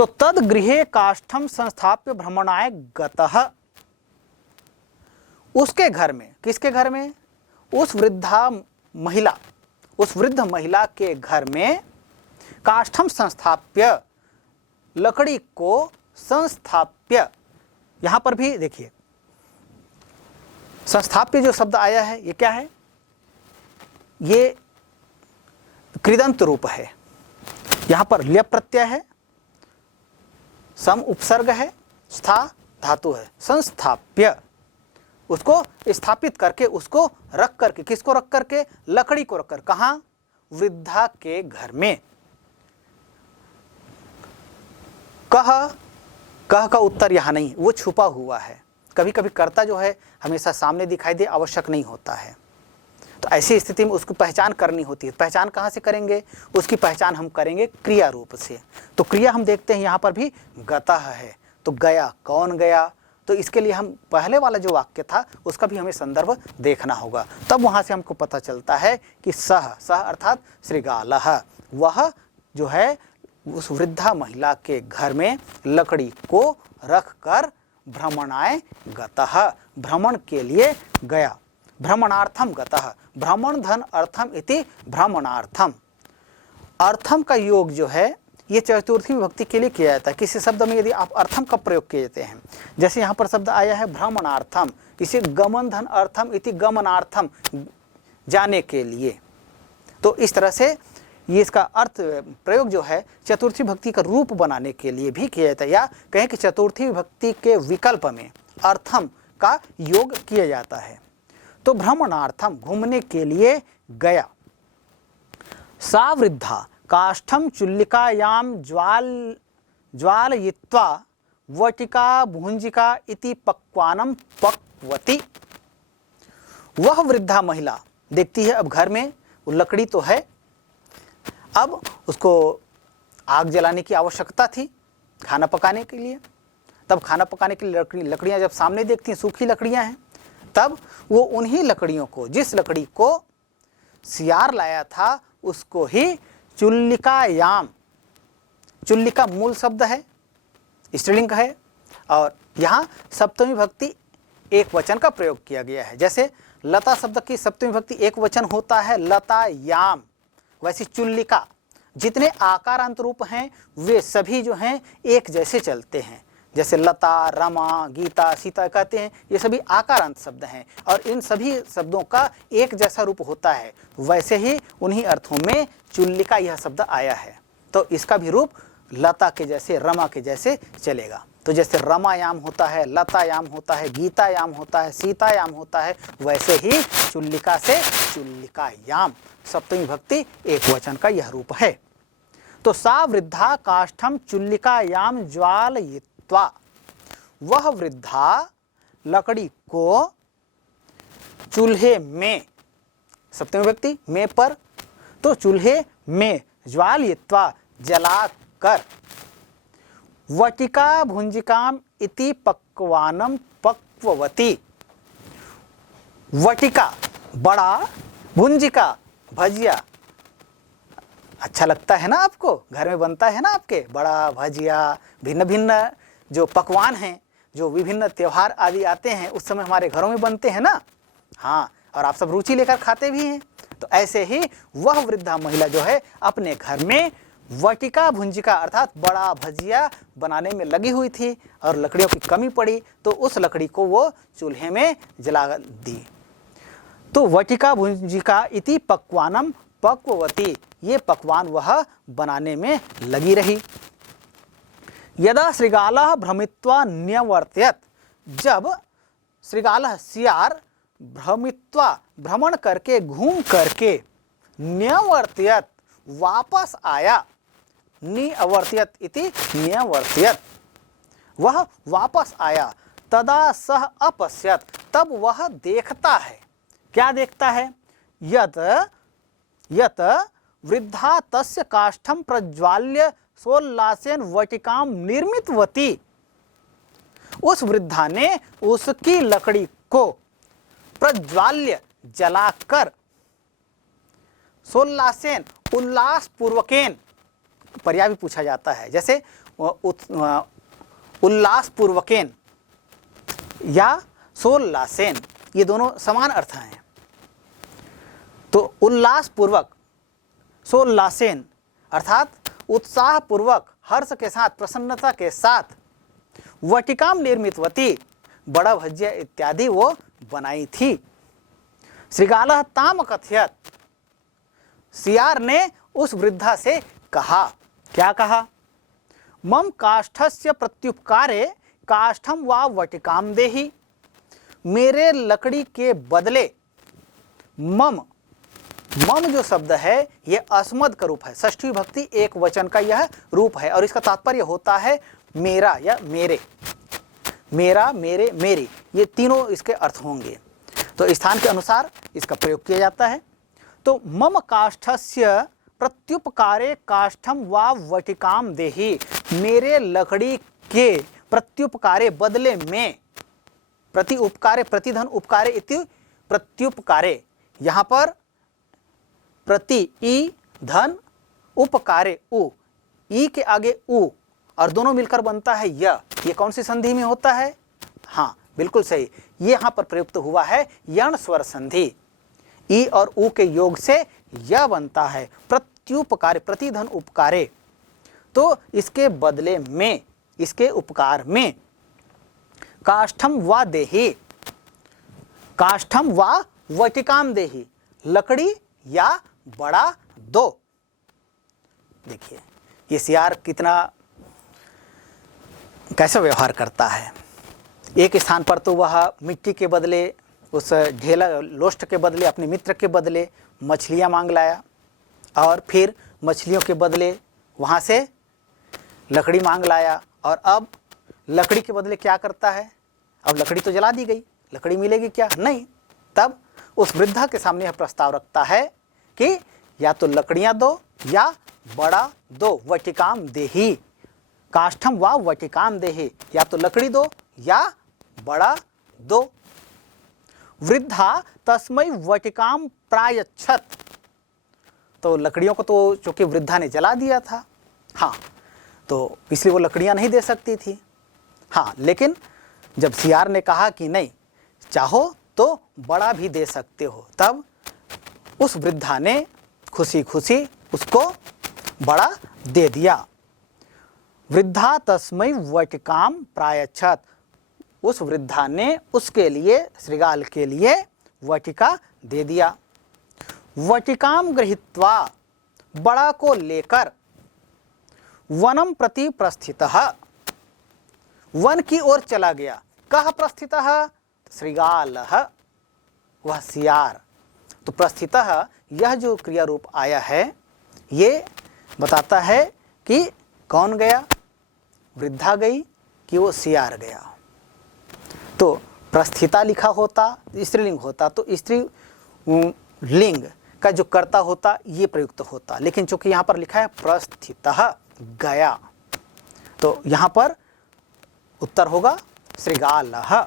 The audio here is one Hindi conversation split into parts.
तो तद गृहे काष्ठम संस्थाप्य भ्रमणाय गतः, उसके घर में, किसके घर में, उस वृद्ध महिला के घर में काष्ठम संस्थाप्य, लकड़ी को संस्थाप्य, यहां पर भी देखिए संस्थाप्य जो शब्द आया है ये क्या है, ये कृदंत रूप है। यहां पर ल्यप प्रत्यय है, सम उपसर्ग है, स्था धातु है। संस्थाप्य, उसको स्थापित करके, उसको रख करके, किसको रख करके, लकड़ी को रखकर, कहां, वृद्धा के घर में। कह का उत्तर यहां नहीं, वो छुपा हुआ है। कभी कभी कर्ता जो है हमेशा सामने दिखाई दे आवश्यक नहीं होता है, तो ऐसी स्थिति में उसकी पहचान करनी होती है। पहचान कहाँ से करेंगे, उसकी पहचान हम करेंगे क्रिया रूप से। तो क्रिया हम देखते हैं यहाँ पर भी गतः है, तो गया, कौन गया, तो इसके लिए हम पहले वाला जो वाक्य था उसका भी हमें संदर्भ देखना होगा, तब वहाँ से हमको पता चलता है कि सह अर्थात श्रीगालः, वह जो है उस वृद्धा महिला के घर में लकड़ी को रख कर भ्रमणाय गतः, भ्रमण के लिए गया। भ्रमणार्थम गतः, भ्रमण धन अर्थम इति भ्रमणार्थम। अर्थम का योग जो है ये चतुर्थी विभक्ति के लिए किया जाता है। किसी शब्द में यदि आप अर्थम का प्रयोग किए जाते हैं, जैसे यहाँ पर शब्द आया है भ्रमणार्थम, इसे गमन धन अर्थम इति गमनार्थम, जाने के लिए। तो इस तरह से ये इसका अर्थ प्रयोग जो है चतुर्थी विभक्ति का रूप बनाने के लिए भी किया जाता है, या कहें कि चतुर्थी विभक्ति के विकल्प में अर्थम का योग किया जाता है। तो भ्रमणार्थम, घूमने के लिए गया। सा वृद्धा काष्ठम चुल्लिकायाम ज्वालयित्वा वटिका भुंजिका इति पक्वानम पक्वती। वह वृद्धा महिला देखती है, अब घर में वो लकड़ी तो है, अब उसको आग जलाने की आवश्यकता थी खाना पकाने के लिए। तब खाना पकाने के लिए लकड़ियाँ जब सामने देखती हैं, सूखी लकड़ियाँ हैं, तब वो उन्हीं लकड़ियों को, जिस लकड़ी को सियार लाया था उसको ही चुल्लिकायाम, चुल्लिका मूल शब्द है, स्त्रीलिंग है, और यहाँ सप्तमी विभक्ति एक वचन का प्रयोग किया गया है। जैसे लता शब्द की सप्तमी विभक्ति एक वचन होता है लतायाम, वैसे चुल्लिका, जितने आकारांत रूप हैं वे सभी जो हैं एक जैसे चलते हैं। जैसे लता, रमा, गीता, सीता कहते हैं, ये सभी आकारांत शब्द हैं और इन सभी शब्दों का एक जैसा रूप होता है। वैसे ही उन्हीं अर्थों में चुल्लिका यह शब्द आया है, तो इसका भी रूप लता के जैसे, रमा के जैसे चलेगा। तो जैसे रमायाम होता है, लतायाम होता है, गीतायाम होता है, सीतायाम होता है, वैसे ही चुल्लिका से चुल्लिकायाम, सप्तमी विभक्ति एक वचन का यह रूप है। तो सा वृद्धा काष्ठम चुल्लिकायाम ज्वालयित्वा, वह वृद्धा लकड़ी को चूल्हे में, सप्तमी विभक्ति में पर, तो चूल्हे में ज्वालयित्वा जलाकर, वटिका भुंजिकाम इति पक्वानम पक्ववती। वटिका बड़ा, भुंजिका भजिया, अच्छा लगता है ना आपको, घर में बनता है ना आपके, बड़ा भजिया, भिन्न भिन्न जो पकवान हैं, जो विभिन्न त्यौहार आदि आते हैं उस समय हमारे घरों में बनते हैं ना, हाँ, और आप सब रुचि लेकर खाते भी हैं। तो ऐसे ही वह वृद्धा महिला जो है अपने घर में वटिका भुंजिका अर्थात बड़ा भजिया बनाने में लगी हुई थी और लकड़ियों की कमी पड़ी, तो उस लकड़ी को वो चूल्हे में जला दी। तो वटिका भुंजिका इति पक्वानम पक्ववती, ये पकवान वह बनाने में लगी रही। यदा श्रृगालः भ्रमित्वा न्यवर्तयत्, जब श्रृगालः सियार भ्रमित्वा भ्रमण करके, घूम करके, न्यवर्तयत् वापस आया, निअवर्तयत् इति न्यवर्तयत्, वह वापस आया, तदा सह अपश्यत्, तब वह देखता है, क्या देखता है, यत वृद्धा तस्य काष्ठम प्रज्वाल्य सोल्लासेन वटिकाम निर्मितवती, उस वृद्धा ने उसकी लकड़ी को प्रज्वाल्य जलाकर, सोल्लासेन उल्लास पूर्वकेन, पर्याय भी पूछा जाता है, जैसे उल्लासपूर्वकेन या सोल्लासेन, ये दोनों समान अर्थ हैं। तो उल्लासपूर्वक, सोल्लासेन अर्थात उत्साहपूर्वक, हर्ष के साथ, प्रसन्नता के साथ, वटिकाम निर्मितवती, बड़ा भज्य इत्यादि वो बनाई थी। श्रीगालः ताम कथयत, सियार ने उस वृद्धा से कहा, क्या कहा? मम काष्ठस्य प्रत्युपकारे काष्ठम वा वटिकाम देहि, मेरे लकड़ी के बदले मम, मम जो शब्द है ये अस्मद का रूप है, षष्ठी विभक्ति एक वचन का यह रूप है और इसका तात्पर्य होता है मेरा या मेरे, मेरा, मेरे, मेरी, ये तीनों इसके अर्थ होंगे। तो स्थान के अनुसार इसका प्रयोग किया जाता है। तो मम काष्ठस्य प्रत्युपकारे काष्ठम वा वटिकाम देहि, मेरे लकड़ी के प्रत्युपकारे बदले में, प्रति उपकारे प्रतिधन उपकारे इति प्रत्युपकारे, यहाँ पर प्रति ई धन उपकारे उ, ई के आगे उ और दोनों मिलकर बनता है य। ये कौन सी संधि में होता है? हाँ बिल्कुल सही, ये यहाँ पर प्रयुक्त हुआ है यण स्वर संधि। ई और उ के योग से य बनता है प्रत्युपकारे, प्रतिधन उपकारे। तो इसके बदले में, इसके उपकार में काष्ठम वा देहि, काष्ठम वा वटिकाम देहि, लकड़ी या बड़ा दो। देखिए ये सियार कितना कैसा व्यवहार करता है। एक स्थान पर तो वह मिट्टी के बदले, उस ढेला लोष्ट के बदले, अपने मित्र के बदले मछलियां मांग लाया और फिर मछलियों के बदले वहाँ से लकड़ी मांग लाया। और अब लकड़ी के बदले क्या करता है? अब लकड़ी तो जला दी गई, लकड़ी मिलेगी क्या? नहीं। तब उस वृद्धा के सामने यह प्रस्ताव रखता है कि या तो लकड़ियां दो या बड़ा दो, वटिकाम देहि, काष्ठम वा वटिकाम देहि, या तो लकड़ी दो या बड़ा दो। वृद्धा तस्मै वटिकाम प्रायच्छत, तो लकड़ियों को तो चूंकि वृद्धा ने जला दिया था, हाँ, तो इसलिए वो लकड़ियां नहीं दे सकती थी। हाँ, लेकिन जब सियार ने कहा कि नहीं, चाहो तो बड़ा भी दे सकते हो, तब उस वृद्धा ने खुशी खुशी उसको बड़ा दे दिया। वृद्धा तस्मै वटिकाम प्रायच्छत, उस वृद्धा ने उसके लिए, श्रीगाल के लिए वटिका दे दिया। वटिकाम गृहीत्वा, बड़ा को लेकर वनम प्रति प्रस्थितः, वन की ओर चला गया। कह प्रस्थितः? श्रीगालः, वह सियार। तो प्रस्थितः यह जो क्रिया रूप आया है ये बताता है कि कौन गया, वृद्धा गई कि वो सियार गया। तो प्रस्थिता लिखा होता, स्त्रीलिंग होता, तो स्त्री लिंग का जो कर्ता होता ये प्रयुक्त होता, लेकिन चूंकि यहाँ पर लिखा है प्रस्थितः, गया, तो यहाँ पर उत्तर होगा श्रीगालः।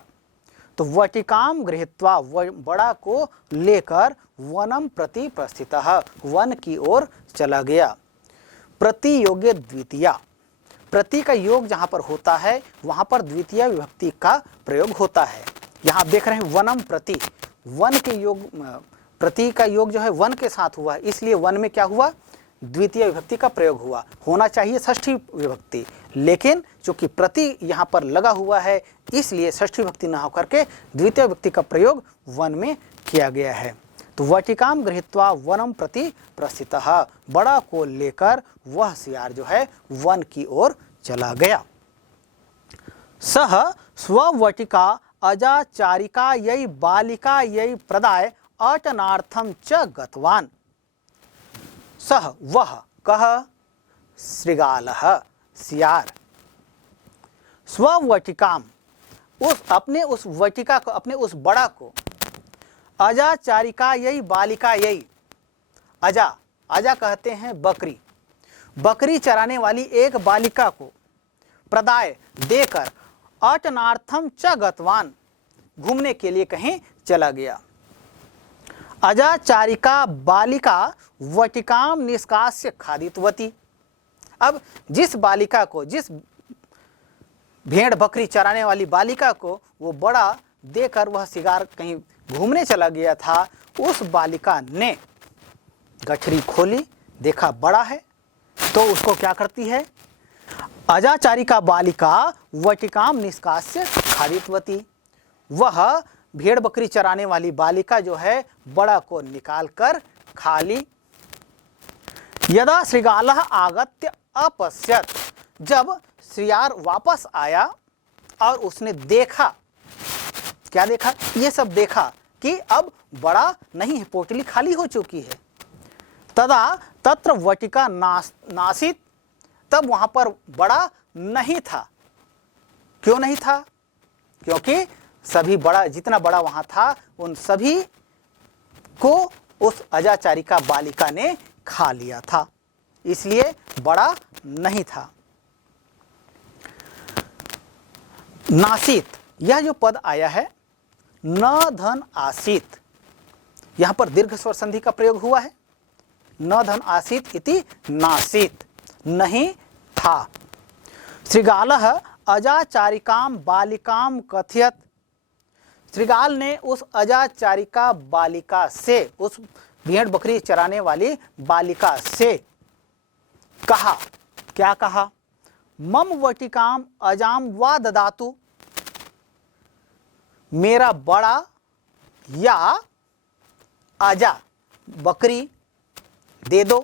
तो वटिकाम गृहीत्वा, बड़ा को लेकर वनम प्रति प्रस्थितः, वन की ओर चला गया। प्रति योग्य द्वितीया, प्रति का योग जहाँ पर होता है वहाँ पर द्वितीय विभक्ति का प्रयोग होता है। यहाँ आप देख रहे हैं वनम प्रति, वन के योग, प्रति का योग जो है वन के साथ हुआ, इसलिए वन में क्या हुआ? द्वितीय विभक्ति का प्रयोग हुआ। होना चाहिए षष्ठी विभक्ति, लेकिन चूंकि प्रति यहाँ पर लगा हुआ है इसलिए षष्ठी विभक्ति न होकर के द्वितीय विभक्ति का प्रयोग वन में किया गया है। तो वटिकाम गृहीत्वा वनम प्रति प्रस्थितः, बड़ा को लेकर वह सियार जो है वन की ओर चला गया। सह स्ववटिका अजाचारिका यई बालिका यई प्रदाय अटनार्थम च गतवान। सह वह, कह श्रीगालः सियार, स्ववटिकाम, उस अपने उस वटिका को, अपने उस बड़ा को, अजाचारिका यही बालिका यही, अजा, अजा कहते हैं बकरी, बकरी चराने वाली एक बालिका को प्रदाय देकर अटनार्थम च गतवान, घूमने के लिए कहीं चला गया। अजाचारिका बालिका वटिकाम निष्कास्य खादितवती, अब जिस बालिका को, जिस भेड़ बकरी चराने वाली बालिका को वो बड़ा देकर वह शिकार कहीं घूमने चला गया था, उस बालिका ने गठरी खोली, देखा बड़ा है, तो उसको क्या करती है, अजाचारिका बालिका वटिकाम निष्कास्य खादितवती। वह भेड़ बकरी चराने वाली बालिका जो है बड़ा को निकाल कर खा ली। यदा श्रृगालः आगत्य अपश्यत, जब श्रियार वापस आया और उसने देखा, क्या देखा, ये सब देखा कि अब बड़ा नहीं है, पोटली खाली हो चुकी है। तदा तत्र वटिका नासित, तब वहां पर बड़ा नहीं था। क्यों नहीं था? क्योंकि सभी बड़ा, जितना बड़ा वहां था उन सभी को उस अजाचारिका बालिका ने खा लिया था, इसलिए बड़ा नहीं था। नासित, यह जो पद आया है, न धन आसीत, यहां पर दीर्घ स्वर संधि का प्रयोग हुआ है। न धन आसीत इति नासीत, नहीं था। श्रृगालः अजाचारिकाम बालिकाम कथयत, श्रृगाल ने उस अजाचारिका बालिका से, उस भेड़ बकरी चराने वाली बालिका से कहा, क्या कहा, मम वटिकाम अजाम वा ददातु, मेरा बड़ा या अजा बकरी दे दो।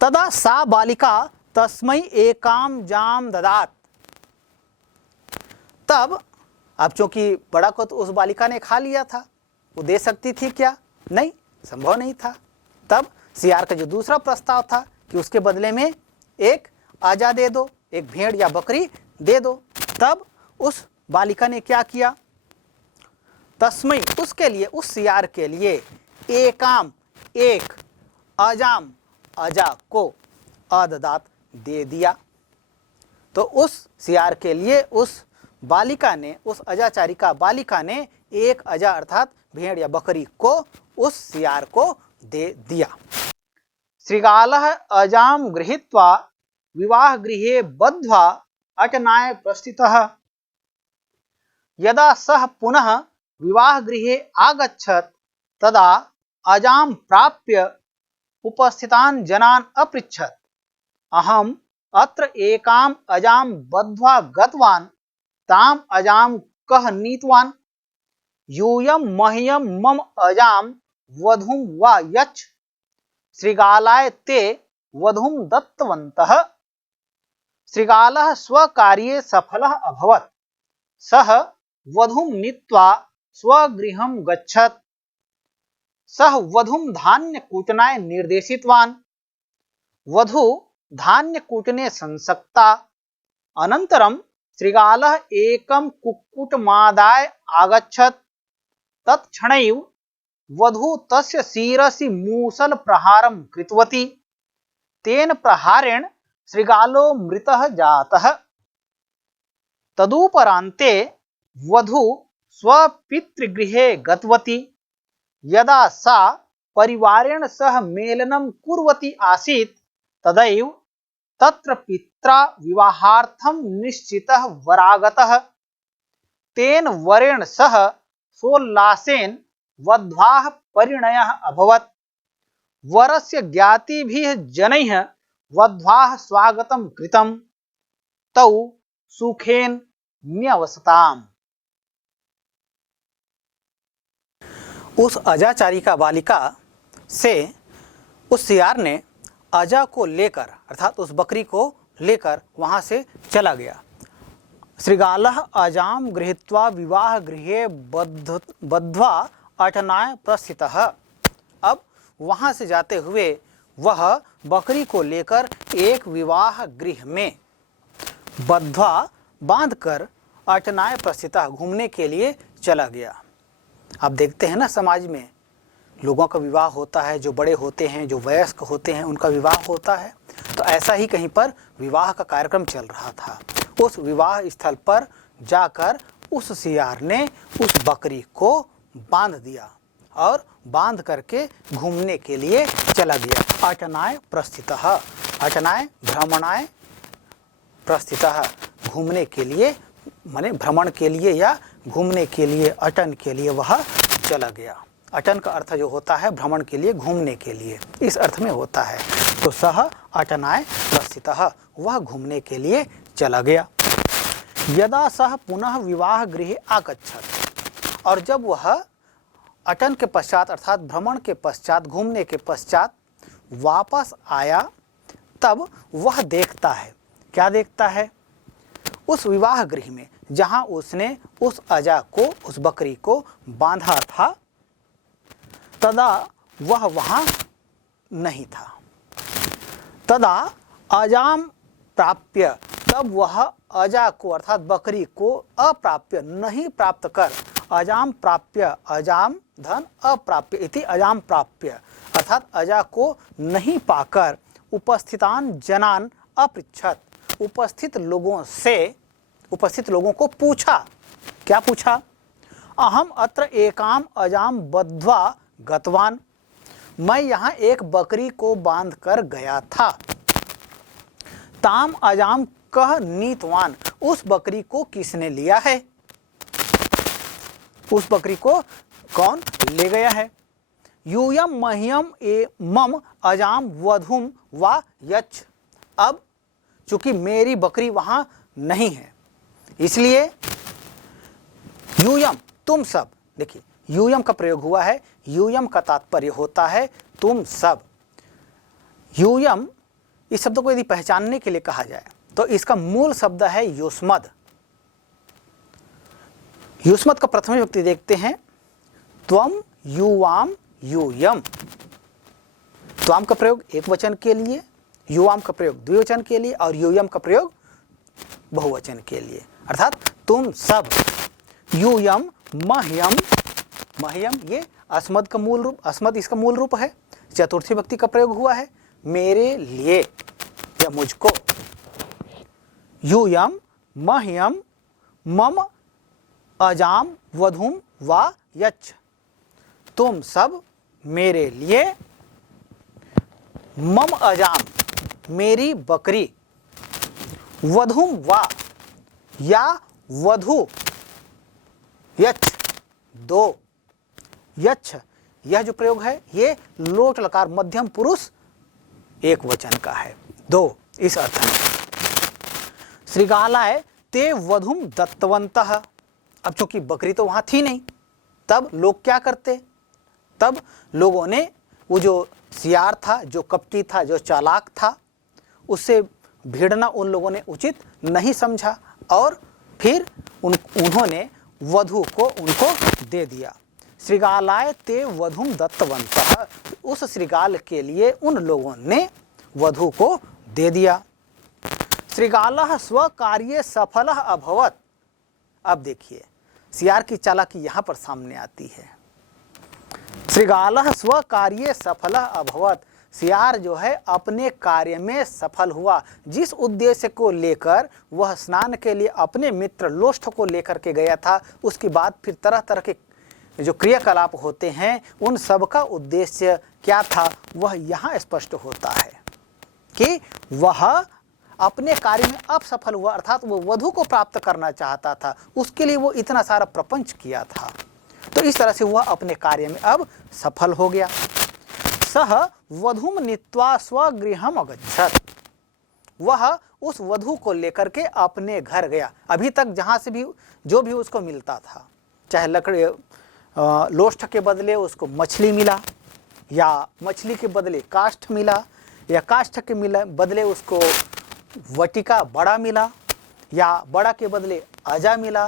तदा सा बालिका तस्मै एकाम जाम ददात, तब अब चूंकि बड़ा को तो उस बालिका ने खा लिया था, वो दे सकती थी क्या? नहीं, संभव नहीं था। तब सियार का जो दूसरा प्रस्ताव था कि उसके बदले में एक आजा दे दो, एक भेड़ या बकरी दे दो, तब उस बालिका ने क्या किया, तस्मै, उसके लिए, उस सियार के लिए, एकाम, एक, अजाम, अजा को, अददात, दे दिया। तो उस सियार के लिए उस बालिका ने, उस अजाचारिका बालिका ने एक अजा अर्थात भेड़ या बकरी को उस सियार को दे दिया। श्रृगालः अजाम गृहीत्वा विवाह गृहे बद्ध्वा अटनाय प्रस्थितः। यदा सः पुनः विवाह गृहे आगच्छत् तदा अजाम प्राप्य उपस्थितान् जनान् अपृच्छत्, अहम् अत्र एकाम अजाम बद्ध्वा गतवान्, ताम अजाम कः नीतवान्, यूयं मह्यं मम अजाम वधूं वा यच्छ, श्रृगालाय ते वधूं दत्तवन्तः। श्रृगालः स्वकार्ये सफलः अभवत्, सः वधूं नीत्वा स्वगृहं गच्छत्, सः वधूं धान्यकूटनाय निर्देशितवान्, वधू धान्यकूटने संसक्ता। अनन्तरं श्रृगालः एकं कुक्कुटमादाय आगच्छत्, तत्क्षणैव वधू तस्य शिरसि मूसलप्रहारं कृतवती, तेन प्रहारेण श्रृगालो मृतः जातः। तदुपरान्ते वधू स्वपितृगृहे गतवती। यदा सा परिवारेण सह मेलनं कुर्वती आसीत् तदैव तत्र पित्रा विवाहार्थं निश्चितः वरागतः, तेन वरेण सह सोल्लासेन वध्वाः परिणयः अभवत्, वरस्य ज्ञातिभिः जनैः वध्वाः स्वागतं कृतं, तौ सुखेन न्यवसताम्। उस अजाचारिका बालिका से उस सियार ने अजा को लेकर, अर्थात उस बकरी को लेकर वहां से चला गया। श्रृगालः अजाम गृहीत्वा विवाह गृहे बद्ध्वा अटनाय प्रस्थितः। अब वहां से जाते हुए वह बकरी को लेकर एक विवाह गृह में बद्ध्वा बांधकर अटनाय प्रस्थितः, घूमने के लिए चला गया। आप देखते हैं ना, समाज में लोगों का विवाह होता है, जो बड़े होते हैं, जो वयस्क होते हैं, उनका विवाह होता है। तो ऐसा ही कहीं पर विवाह का कार्यक्रम चल रहा था। उस विवाह स्थल पर जाकर उस सियार ने उस बकरी को बांध दिया और बांध करके घूमने के लिए चला गया। अटनाय प्रस्थितः, अटनाय भ्रमणाय प्रस्थितः, घूमने के लिए माने भ्रमण के लिए या घूमने के लिए, अटन के लिए वह चला गया। अटन का अर्थ जो होता है भ्रमण के लिए, घूमने के लिए, इस अर्थ में होता है। तो सह अटनाय प्रस्थितः, वह घूमने के लिए चला गया। यदा सह पुनः विवाह गृहे आगच्छत्, और जब वह अटन के पश्चात अर्थात भ्रमण के पश्चात, घूमने के पश्चात वापस आया, तब वह देखता है, क्या देखता है? उस विवाह गृह में जहां उसने उस अजा को, उस बकरी को बांधा था, तदा वह वहां नहीं था। तदा अजाम प्राप्य, तब वह अजा को अर्थात बकरी को अप्राप्य, नहीं प्राप्त कर, अजाम प्राप्य, अजाम धन अप्राप्य इति अजाम प्राप्य, अर्थात अजा को नहीं पाकर उपस्थितान जनान अपृच्छत, उपस्थित लोगों को पूछा। क्या पूछा? अहम अत्र एकाम अजाम बद्ध्वा गतवान, मैं यहाँ एक बकरी को बांध कर गया था। ताम अजाम कह नीतवान, उस बकरी को किसने लिया है? उस बकरी को कौन ले गया है? यूयम मह्यम ए मम अजाम वधुम वा यच्छ, अब चूंकि मेरी बकरी वहां नहीं है, इसलिए यूयम तुम सब, देखिए यूयम का प्रयोग हुआ है, यूयम का तात्पर्य होता है तुम सब। यूयम इस शब्द को यदि पहचानने के लिए कहा जाए तो इसका मूल शब्द है युष्मद। युष्मद का प्रथम विभक्ति देखते हैं, त्वम युवाम यूयम। त्वाम का प्रयोग एक वचन के लिए, युवाम का प्रयोग द्विवचन के लिए और यूयम का प्रयोग बहुवचन के लिए, अर्थात तुम सब। यूयम मह्यम, मह्यम ये अस्मद का मूल रूप, अस्मद इसका मूल रूप है, चतुर्थी विभक्ति का प्रयोग हुआ है, मेरे लिए या मुझको। यूयम मह्यम मम अजाम वधुम वा यच्छ, तुम सब मेरे लिए, मम अजाम मेरी बकरी, वधुम वा या वधु, यच्छ दो। यच्छ यह जो प्रयोग है ये लोट लकार मध्यम पुरुष एक वचन का है, दो इस अर्थ में। श्रीगालाय ते वधुम दत्तवंतः, अब चूंकि बकरी तो वहां थी नहीं, तब लोग क्या करते? तब लोगों ने वो जो सियार था, जो कपटी था, जो चालाक था, उससे भिड़ना उन लोगों ने उचित नहीं समझा और फिर उन्होंने वधु को उनको दे दिया। श्रीगालाय ते वधुम दत्तवंतः, उस श्रीगाल के लिए उन लोगों ने वधु को दे दिया। श्रीगालः स्वकार्ये सफलः अभवत्, अब देखिए सियार की चालाकी यहाँ पर सामने आती है। श्रीगालः स्वकार्ये सफलः अभवत्, सियार जो है अपने कार्य में सफल हुआ। जिस उद्देश्य को लेकर वह स्नान के लिए अपने मित्र लोष्ठ को लेकर के गया था, उसके बाद फिर तरह तरह के जो क्रियाकलाप होते हैं उन सब का उद्देश्य क्या था, वह यहाँ स्पष्ट होता है कि वह अपने कार्य में अब सफल हुआ, अर्थात वो वधु को प्राप्त करना चाहता था, उसके लिए वो इतना सारा प्रपंच किया था। तो इस तरह से वह अपने कार्य में अब सफल हो गया। सह वधुम नीत्वा स्वगृहम अगच्छत्, वह उस वधु को लेकर के अपने घर गया। अभी तक जहाँ से भी जो भी उसको मिलता था, चाहे लकड़ी लोष्ठ के बदले उसको मछली मिला, या मछली के बदले काष्ठ मिला, या काष्ठ के बदले उसको वटिका बड़ा मिला, या बड़ा के बदले अजा मिला,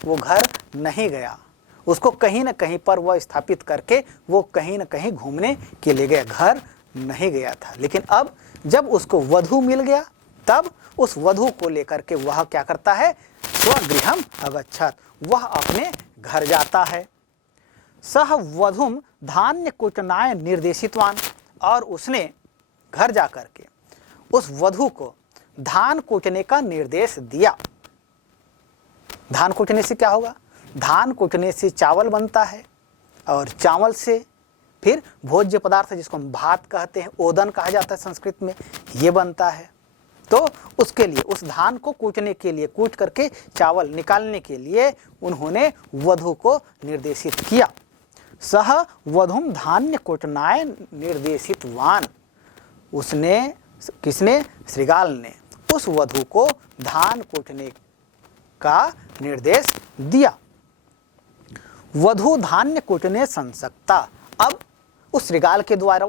वो घर नहीं गया। उसको कहीं न कहीं पर वह स्थापित करके वो कहीं न कहीं घूमने के लिए गया, घर नहीं गया था। लेकिन अब जब उसको वधु मिल गया, तब उस वधु को लेकर के वह क्या करता है? स्वगृहम अगच्छत्, वह अपने घर जाता है। सह वधुम धान्य कुटनाय निर्देशितवान, और उसने घर जाकर के उस वधु को धान कूटने का निर्देश दिया। धान कूटने से क्या होगा? धान कूटने से चावल बनता है, और चावल से, फिर भोज्य पदार्थ जिसको हम भात कहते हैं, ओदन कहा जाता है संस्कृत में, ये बनता है। तो उसके लिए, उस धान को कूटने के लिए, कूट करके चावल निकालने के लिए उन्होंने वधु को निर्देशित किया। सह वधुम धान्य कोटनाय निर्देशितवान, उसने, किसने, श्रीगाल ने उस वधु को धान कूटने का निर्देश दिया। वधु धान्य कूटने संसक्ता, अब उस श्रीगाल के द्वारा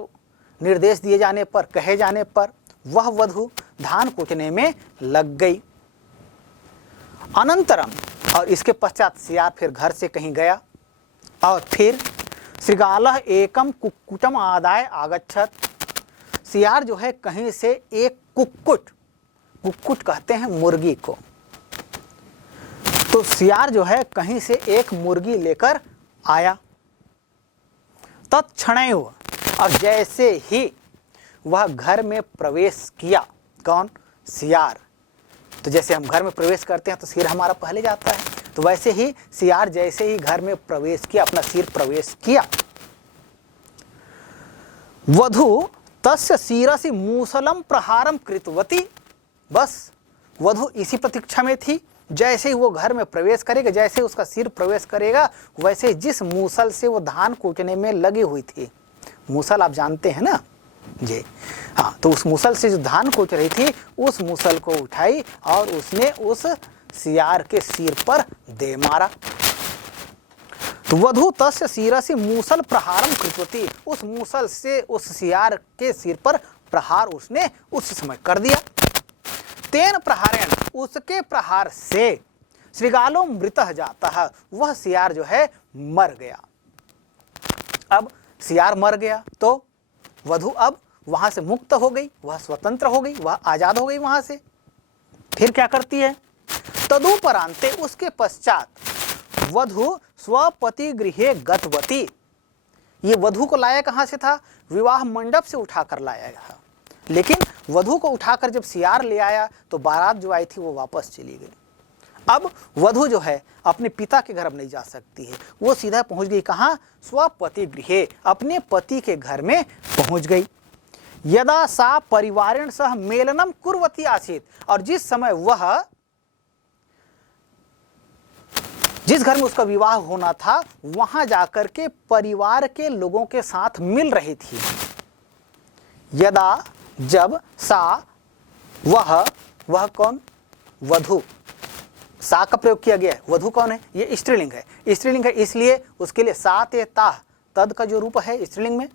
निर्देश दिए जाने पर, कहे जाने पर वह वधु धान कूटने में लग गई। अनंतरम, और इसके पश्चात सियार फिर घर से कहीं गया और फिर श्रीगालः एकम कुक्कुटम आदाय आगच्छत, सियार जो है कहीं से एक कुक्कुट, कुक्कुट कहते हैं मुर्गी को, तो सियार जो है कहीं से एक मुर्गी लेकर आया। तत्क्षणैव, और जैसे ही वह घर में प्रवेश किया, कौन, सियार, तो जैसे हम घर में प्रवेश करते हैं तो सिर हमारा पहले जाता है, तो वैसे ही सियार जैसे ही घर में प्रवेश किया, अपना सिर प्रवेश किया, वधु तस्य शिरसि मूसलम प्रहारम कृतवती, बस वधु इसी प्रतीक्षा में थी, जैसे ही वो घर में प्रवेश करेगा, जैसे उसका सिर प्रवेश करेगा, वैसे जिस मूसल से वो धान कूटने में लगी हुई थी, मूसल आप जानते हैं ना जी, हाँ, तो उस मूसल से जो धान कूट रही थी, उस मूसल को उठाई और उसने उस सियार के सिर पर दे मारा। तो वधु तस्य शिरसि मूसल प्रहारम कृतवती, उस मूसल से उस सियार के सिर पर प्रहार उसने उस समय कर दिया। तेन प्रहारेण, उसके प्रहार से श्रीगालो मृतः जातः, वह सियार जो है मर गया। अब सियार मर गया तो वधु अब वहां से मुक्त हो गई, वह स्वतंत्र हो गई, वह आजाद हो गई वहां से। फिर क्या करती है, तदुपरांते, उसके पश्चात वधु स्वपति गृहे गतवती, ये वधु को लाया कहां से था, विवाह मंडप से उठाकर लाया गया, लेकिन वधु को उठाकर जब सियार ले आया तो बारात जो आई थी वो वापस चली गई। अब वधु जो है अपने पिता के घर अब नहीं जा सकती है, वो सीधा पहुंच गई कहाँ, स्वपति गृहे, अपने पति के घर में पहुंच गई। यदा सा परिवारेण सह मेलनम कुर्वती आसीत, और जिस समय वह, जिस घर में उसका विवाह होना था, वहां जाकर के परिवार के लोगों के साथ मिल रही थी। यदा, जब, सा, वह कौन, वधु, सा का प्रयोग किया गया है, वधु कौन है, ये स्त्रीलिंग है, स्त्रीलिंग है, इसलिए उसके लिए सा ते ता, तद का जो रूप है स्त्रीलिंग में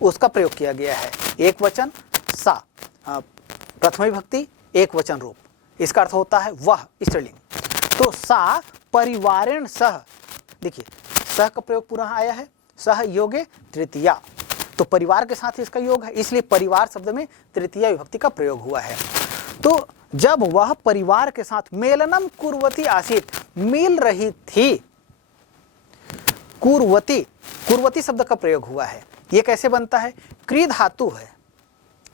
उसका प्रयोग किया गया है। एक वचन सा, प्रथम विभक्ति एक वचन रूप, इसका अर्थ होता है वह, स्त्रीलिंग। तो सा परिवारेण सह, देखिए सह का प्रयोग पुनः आया है, सह योगे तृतीया, तो परिवार के साथ इसका योग है, इसलिए परिवार शब्द में तृतीया विभक्ति का प्रयोग हुआ है। तो जब वह परिवार के साथ मेलनम कुर्वती आसीत, मिल रही थी, कुर्वती, कुर्वती शब्द का प्रयोग हुआ है, ये कैसे बनता है, क्री धातु है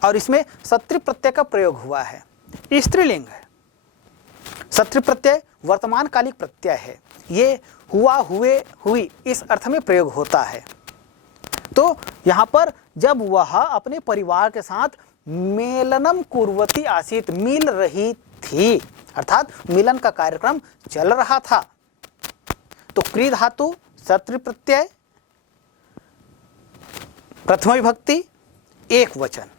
और इसमें सत्रि प्रत्यय का प्रयोग हुआ है, स्त्रीलिंग है। सत्रि प्रत्यय वर्तमान कालिक प्रत्यय है, ये हुआ, हुए, हुई इस अर्थ में प्रयोग होता है। तो यहाँ पर जब वह अपने परिवार के साथ मेलनम कुर्वती आसीत, मिल रही थी, अर्थात मिलन का कार्यक्रम चल रहा था, तो क्री धातु, सत्रि प्रत्यय, प्रथम विभक्ति, एक वचन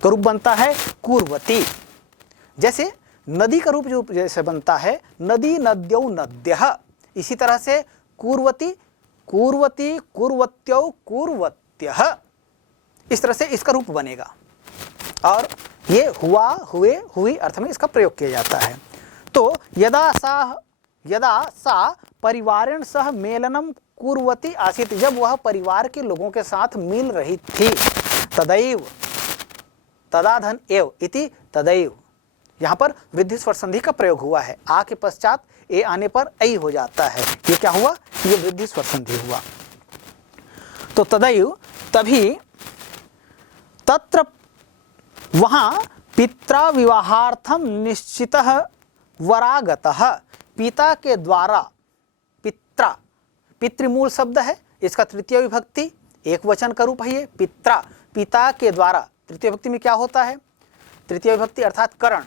का रूप बनता है कुर्वती। जैसे नदी का रूप जो जैसे बनता है नदी, नद्यौ, नद्यः, इसी तरह से कुर्वती, कुर्वती, कुर्वत्यौ, कुर्वत्यः, इस तरह से इसका रूप बनेगा और ये हुआ, हुए, हुई अर्थ में इसका प्रयोग किया जाता है। तो यदा सा परिवारेण सह मेलनम कुर्वती आसीत, जब वह परिवार के लोगों के साथ मिल रही थी, तदैव, तदाधन एव इति तदैव, यहाँ पर वृद्धि स्वर संधि का प्रयोग हुआ है, आ के पश्चात ए आने पर ऐ हो जाता है, ये क्या हुआ, ये वृद्धि स्वर संधि हुआ। तो तदैव, तभी, तत्र, वहां पित्रा विवाहार्थम निश्चितः वरागतः, पिता के द्वारा, पित्रा, पितृमूल शब्द है, इसका तृतीय विभक्ति एक वचन का रूप है ये पित्रा, पिता के द्वारा। तृतीय विभक्ति में क्या होता है? तृतीय विभक्ति अर्थात करण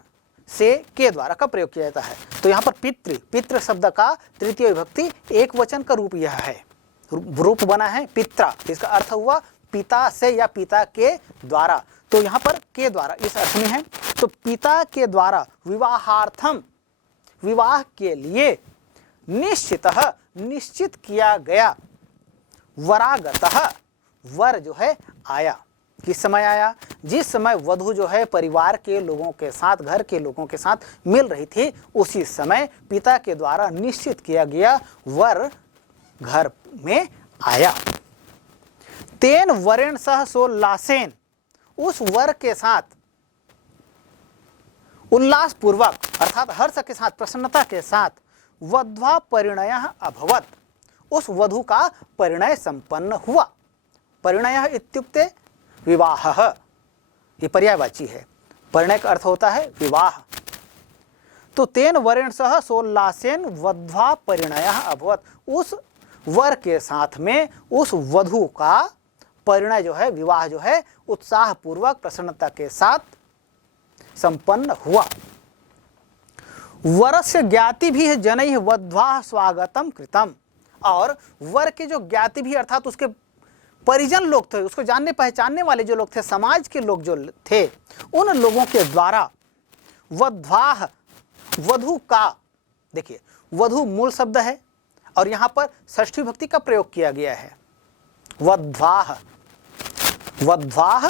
से के द्वारा का प्रयोग किया जाता है। तो यहाँ पर पितृ शब्द का तृतीय विभक्ति एक वचन का रूप यह है, रूप बना है पित्रा। इसका अर्थ हुआ पिता से या पिता के द्वारा। तो यहाँ पर के द्वारा इस अर्थ में है। तो पिता के द्वारा विवाहार्थम, विवाह के लिए निश्चितः, निश्चित किया गया, वरागतः, वर जो है आया। किस समय आया? जिस समय वधु जो है परिवार के लोगों के साथ, घर के लोगों के साथ मिल रही थी, उसी समय पिता के द्वारा निश्चित किया गया वर घर में आया। तेन वरेण सह सोल्लासेन, उस वर के साथ उल्लास पूर्वक अर्थात हर्ष के साथ, प्रसन्नता के साथ वध्वा परिणयः अभवत्, उस वधु का परिणय संपन्न हुआ। परिणयः इत्युक्ते विवाहः, ये पर्यायवाची है। परिणय का अर्थ होता है विवाह। तो तेन वरेण सह सोल्लासेन वध्वा परिणयः अभवत्, उस वर के साथ में उस वधु का परिणय जो है, विवाह जो है, उत्साह पूर्वक प्रसन्नता के साथ संपन्न हुआ। वरस्य ज्ञाति भी जनैः वध्वा स्वागतम कृतम, और वर के जो ज्ञाति भी अर्थात उसके परिजन लोग थे, उसको जानने पहचानने वाले जो लोग थे, समाज के लोग जो थे, उन लोगों के द्वारा वध्वाह, वधु का, देखिए वधु मूल शब्द है और यहाँ पर षष्ठी विभक्ति का प्रयोग किया गया है। वध्वाह, वध्वाह,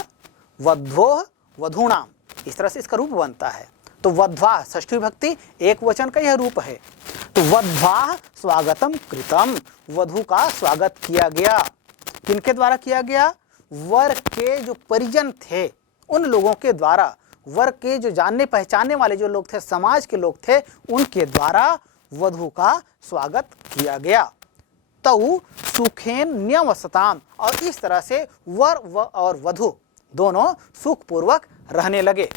वध्वोह, वधूणाम, इस तरह से इसका रूप बनता है। तो वध्वा षष्ठी विभक्ति एक वचन का यह रूप है। तो वध्वाह स्वागतम कृतम, वधु का स्वागत किया गया। किनके द्वारा किया गया? वर के जो परिजन थे उन लोगों के द्वारा, वर के जो जानने पहचानने वाले जो लोग थे, समाज के लोग थे, उनके द्वारा वधु का स्वागत किया गया। तौ सुखेन न्यवसताम, और इस तरह से वर और वधु दोनों सुखपूर्वक रहने लगे।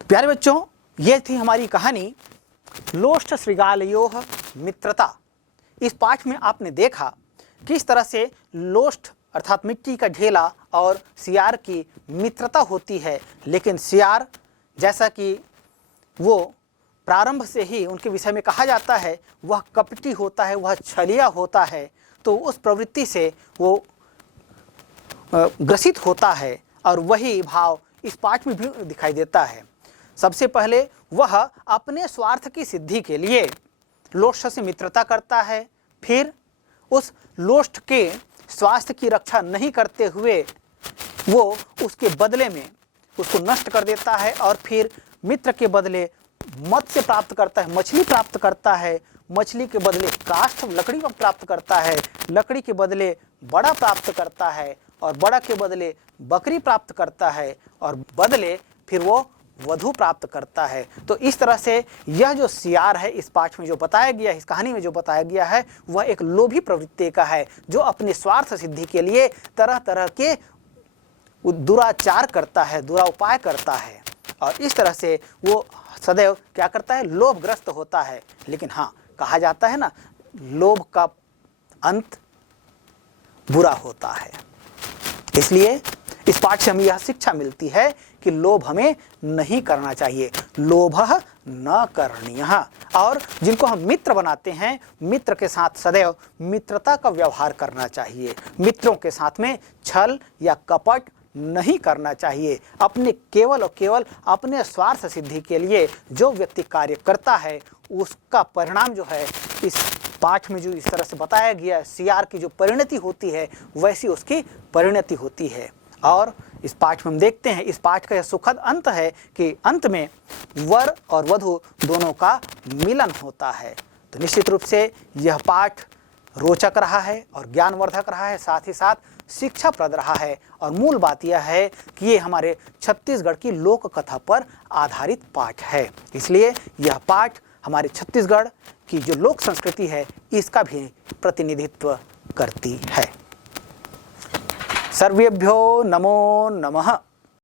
प्यारे बच्चों, यह थी हमारी कहानी लोष्ठ श्रृगालयोः मित्रता। इस पाठ में आपने देखा किस तरह से लोष्ठ अर्थात मिट्टी का ढेला और सियार की मित्रता होती है। लेकिन सियार, जैसा कि वो प्रारंभ से ही उनके विषय में कहा जाता है, वह कपटी होता है, वह छलिया होता है। तो उस प्रवृत्ति से वो ग्रसित होता है और वही भाव इस पाठ में भी दिखाई देता है। सबसे पहले वह अपने स्वार्थ की सिद्धि के लिए लोष्ठ से मित्रता करता है, फिर उस लोष्ठ के स्वास्थ्य की रक्षा नहीं करते हुए वो उसके बदले में उसको नष्ट कर देता है, और फिर मित्र के बदले मत्स्य प्राप्त करता है, मछली प्राप्त करता है, मछली के बदले काष्ठ लकड़ी प्राप्त करता है, लकड़ी के बदले बड़ा प्राप्त करता है, और बड़ा के बदले बकरी प्राप्त करता है, और बदले फिर वो वधु प्राप्त करता है। तो इस तरह से यह जो सियार है इस पाठ में जो बताया गया है, इस कहानी में जो बताया गया है, वह एक लोभी प्रवृत्ति का है, जो अपने स्वार्थ सिद्धि के लिए तरह तरह के दुराचार करता है, दुराउपाय करता है, और इस तरह से वो सदैव क्या करता है? लोभग्रस्त होता है। लेकिन हाँ, कहा जाता है ना, लोभ का अंत बुरा होता है। इसलिए इस पाठ से हमें यह शिक्षा मिलती है कि लोभ हमें नहीं करना चाहिए, लोभः न करणीयः। और जिनको हम मित्र बनाते हैं, मित्र के साथ सदैव मित्रता का व्यवहार करना चाहिए। मित्रों के साथ में छल या कपट नहीं करना चाहिए। अपने केवल और केवल अपने स्वार्थ सिद्धि के लिए जो व्यक्ति कार्य करता है, उसका परिणाम जो है इस पाठ में जो इस तरह से बताया गया, सियार की जो परिणति होती है वैसी उसकी परिणति होती है। और इस पाठ में हम देखते हैं, इस पाठ का यह सुखद अंत है कि अंत में वर और वधु दोनों का मिलन होता है। तो निश्चित रूप से यह पाठ रोचक रहा है और ज्ञानवर्धक रहा है, साथ ही साथ शिक्षाप्रद रहा है। और मूल बात यह है कि ये हमारे छत्तीसगढ़ की लोक कथा पर आधारित पाठ है। इसलिए यह पाठ हमारे छत्तीसगढ़ की जो लोक संस्कृति है इसका भी प्रतिनिधित्व करती है। सर्वेभ्यो नमो नमः।